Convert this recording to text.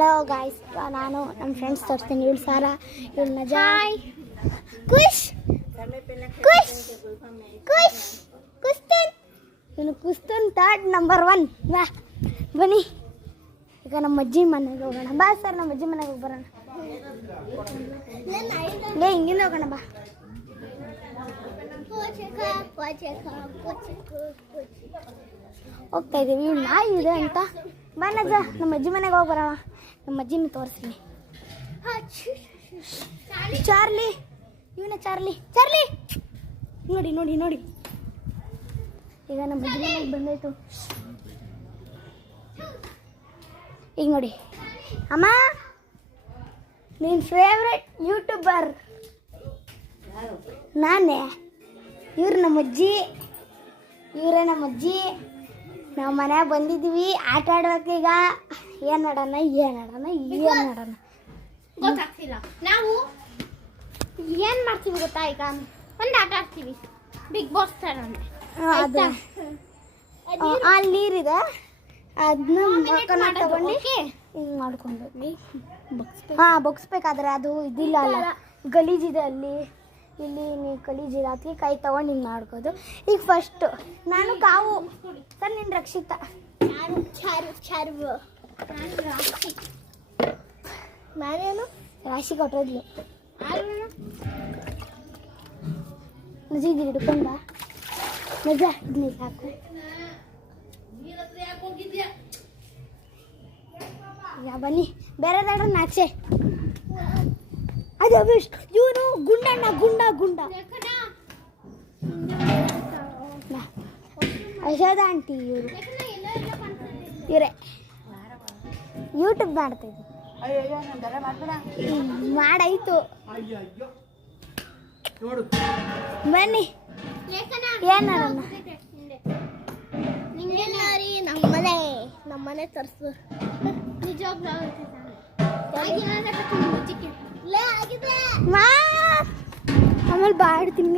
Hello guys, ನಾನು ನಮ್ಮ friends ತೋರಿಸ್ತೀನಿ. ಇವಳು ಸಾರಾ, ಇವಳು ನಜಾಯ್, ಖುಷ್ ಖುಷ್ ಖುಷ್ ಕುಸ್ತನ್, ಇವನು ಕುಸ್ತನ್ ಥರ್ಡ್ ನಂಬರ್ 1. ಬಾ ಬನ್ನಿ, ಈಗ ನಮ್ಮ ಅಜ್ಜಿ ಮನೆಗೆ ಹೋಗೋಣ. ಬಾ ಸರ್, ನಮ್ಮ ಅಜ್ಜಿ ಮನೆಗೆ ಹೋಗಿ ಬರೋಣ. ಲೇ ಹಿಂಗಿಂದ ಹೋಗೋಣ ಬಾ. ಹೋಗ್ತಾ ಇದ್ದೀವಿ. ಇವಳು ನಾಯಿ ಇದೆ ಅಂತ ಬಾ ನಜ್ಜ, ನಮ್ಮ ಅಜ್ಜಿ ಮನೆಗೆ ಹೋಗಿ ಬರೋಣ. ನಮ್ಮ ಅಜ್ಜಿನ ತೋರಿಸ್ತೀನಿ. ಚಾರ್ಲಿ, ಇವನೇ ಚಾರ್ಲಿ. ಚಾರ್ಲಿ ನೋಡಿ ನೋಡಿ ನೋಡಿ, ಈಗ ನಮ್ಮ ಅಜ್ಜಿ ಮನೆಗೆ ಬಂದಾಯ್ತು. ಈಗ ನೋಡಿ, ಅಮ್ಮ ನಿನ್ನ ಫೇವ್ರೆಟ್ ಯೂಟ್ಯೂಬರ್ ನಾನೇ. ಇವ್ರು ನಮ್ಮ ಅಜ್ಜಿ, ಇವರೇ ನಮ್ಮ ಅಜ್ಜಿ. ನಾವು ಮನೆಯಾಗ ಬಂದಿದ್ದೀವಿ ಆಟ ಆಡ್ಬೇಕೀಗ. ಏನು ಆಡೋಣ ಗೊತ್ತಾಗ್ತಿಲ್ಲ. ನಾವು ಏನು ಮಾಡ್ತೀವಿ ಗೊತ್ತಾ? ಈಗ ಒಂದು ಆಟ ಆಡ್ತೀವಿ, ಬಿಗ್ ಬಾಸ್ ಥರ. ಅದು ಅಲ್ಲಿ ನೀರಿದೆ, ಅದನ್ನ ತಗೊಂಡು ಹಿಂಗೆ ಮಾಡ್ಕೊಂಡು ಬಗ್ಸ್ಬೇಕಾದ್ರೆ ಅದು ಇದಿಲ್ಲ ಅಲ್ಲ, ಗಲೀಜಿದೆ ಅಲ್ಲಿ. ಇಲ್ಲಿ ನೀವು ಗಲೀಜಿದೆ, ಅದಕ್ಕೆ ಕೈ ತೊಗೊಂಡು ಹಿಂಗೆ ಮಾಡ್ಕೋದು. ಈಗ ಫಸ್ಟು ನಾನು ಕಾವು ಸರ್, ನಿನ್ನ ರಕ್ಷಿತ. ನಾನೇನು ರಾಶಿ ಕೊಟ್ಟಿದ್ಲು. ನಿಜ ಇದು ಹಿಡ್ಕೊಂಡ ನಿಜ, ಇದನ್ನ ಸಾಕು. ಯಾ ಬನ್ನಿ, ಬೇರೆದಾಡ್ರ ನಾಚೆ. ಅದು ಅಭಿಷ್, ಇವನು ಗುಂಡಣ್ಣ, ಗುಂಡ ಯಶೋಧ ಆಂಟಿ. ಇವರೇ ಯೂಟ್ಯೂಬ್ ಮಾಡ್ತಾಯಿದ್ವಿ. ಮಾಡಾಯ್ತು ಬನ್ನಿ, ಏನಾರಣ್ಣ ನಮ್ಮನೆ ತರಿಸು. ಆಮೇಲೆ ಬಾಡ್ತೀನಿ.